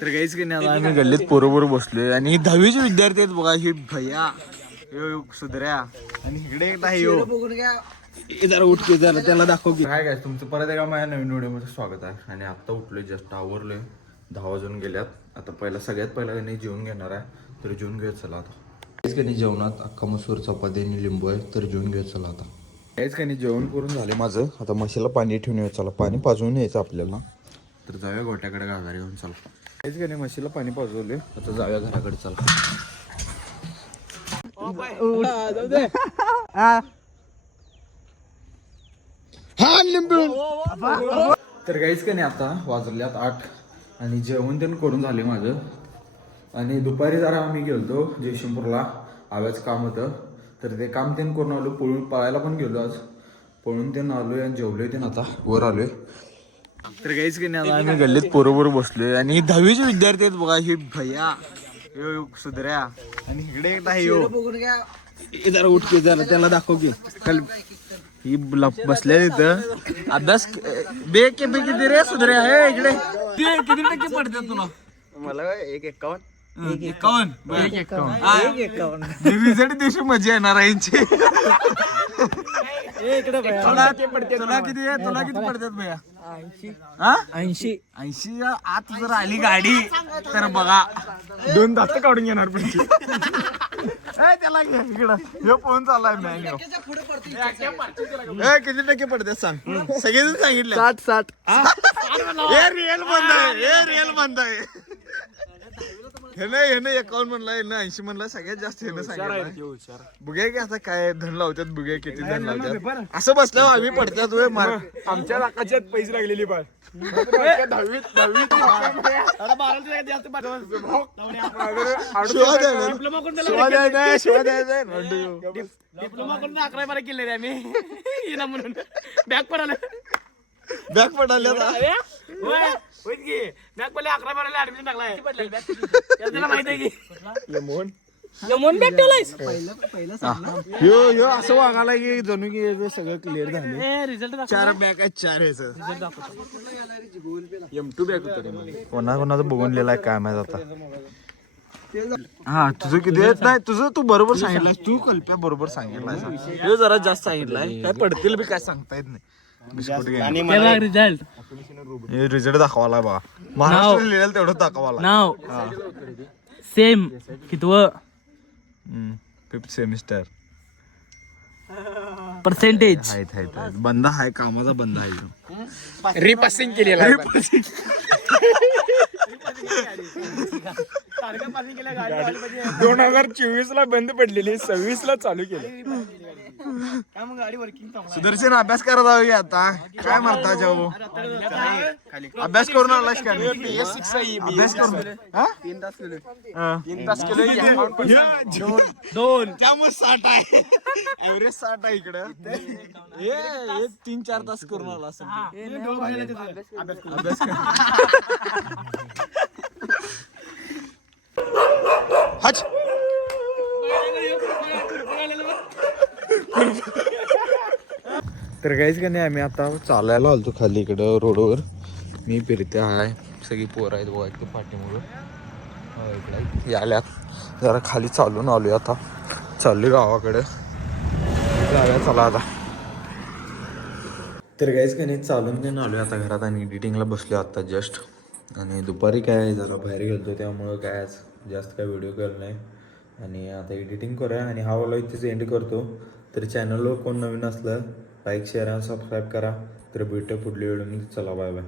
तर काहीच की नाही, आम्ही गल्लीत पोरोबरोबर बसलोय आणि 10वीचे विद्यार्थी आहेत बघा. हे भैया सुधऱ्या आणि इकडे एक नाही बघून घ्या. जरा उठके जरा त्याला दाखव की काय. तुमचं परत एका माझ्या नवीन व्हिडिओमध्ये स्वागत आहे. आणि आत्ता उठलोय, जस्ट आवरलोय, 10 वाजून गेल्यात. आता सगळ्यात पहिला त्यांनी जेवण घेणार आहे, तर जेवण घेत चला आता. काहीच काही जेवणात अख्खा मसूर, चपाती आणि लिंबू आहे, तर जेवण घेत चला आता. काहीच काही जेवण करून झाले माझं. आता म्हशीला पाणी ठेवून यायचं, चला पाणी पाजवून यायचं आपल्याला. तर जाऊया गोट्याकडे घालणार घेऊन चला. काहीच काही म्हशीला पाणी पाजवले, आता जाऊया घराकडे चला. तर काहीच का नाही, आता वाजल्यात 8 आणि जेवण त्यांनी करून झाले माझं. आणि दुपारी जरा आम्ही गेलतो जयसिंगपूरला, आव्याचं काम होतं, तर ते काम त्यांनी करून आलो. पळायला पण गेलो आज, पळून त्यांना आलोय आणि जेवलोय. त्यांना आता वर आलोय. तर काहीच की नाही, आम्ही गल्लीत पोरोबरोबर बसलोय आणि 10वीचे विद्यार्थी आहेत बघा. हे भैया सुधऱ्या आणि इकडे एक नाही बघून घ्या. जरा उठके जरा त्याला दाखव की कल ही बसल्या तिथं अभ्यास बे के बे किती रे सुधऱ्या. हे इकडे ते किती टक्के पडतात तुला? मला 151. 51 रिझल्ट दिवशी मजा येणार आहे यांची. तुला किती पडतात भैया? 80 आत जर आली गाडी तर बघा 2 दात काढून घेणार. त्याला इकडं हे फोन चाललाय मॅन्यू. किती टक्के पडतात सांग? सगळेजण सांगितले 60. हे रिअल बंद आहे. हे नाही 51 म्हणला, हे 80 म्हणला. सगळ्यात जास्त हे सांगितलं. बघूया की आता काय धन लावतात, बघूया किती धन लावतात. असं बसल्यावर आम्ही पडतात मार्क. आमच्या लाखाच्यात पैसे लागलेली पण 10वीत डिप्लोमा करून 11-12 केले रे आम्ही म्हणून बॅग पडायला बॅग पडाले. बॅग पडले 11-12 ऍडमिशन टाकलाय. माहित आहे की बॅग ठेवलायस यो असं वागायला की जणू की सगळं क्लिअर झालं. रिझल्ट 4 बॅग आहेत, 4 ह्याचं M2 बॅग होतं. कोणाचं बघून लिहिलाय काय माहित आता. हा तुझं किती येत नाही, तुझं तू बरोबर सांगितलंय. तू कल्प्या बरोबर सांगितलाय, जरा जास्त सांगितलाय. काय पडतील बी काय सांगता येत नाही. रिझल्ट दाखवाला बघा, महाराष्ट्र लिहिलेलं तेवढं दाखवाला. नाव सेम कितवं 5th सेमिस्टर. पर्सेंटेज बंद आहे, कामाचा बंद आहे. रिपासिंग केलेला 2024 ला बंद पडलेली, 26 ला चालू केली. सुदर्शन अभ्यास करत आहोत आता. काय म्हणता जाऊ, अभ्यास करून आलास का? अभ्यास करून 3 तास केलं. 2 त्यामुळे 60 आहे. ऍव्हरेज 60 आहे इकडं. 3-4 तास करून आला असं अभ्यास कर. हच तर काहीच का नाही, आम्ही आता चालायला आलतो खाली इकडं रोडवर. मी फिरते आहे, सगळी पोरं आहेत बघा इकडे पाठीमुळं. इकडे आल्यात, जरा खाली चालून आलोय. आता चाललोय गावाकडे, जाऊया चला आता. तर काहीच का नाही, चालून घेऊन आलोय आता घरात आणि एडिटिंगला बसलो आता जस्ट. आणि दुपारी काय जरा बाहेर गेलतो, त्यामुळं काय जास्त काय व्हिडिओ केला नाही. आणि आता एडिटिंग करूया आणि हा व्लॉग इथेच एंड करतो. तर चॅनलवर कोण नवीन असलं लाईक, शेअर आणि सबस्क्राईब करा. तर भेटूया पुढल्या व्हिडिओमध्ये. चला बाय बाय.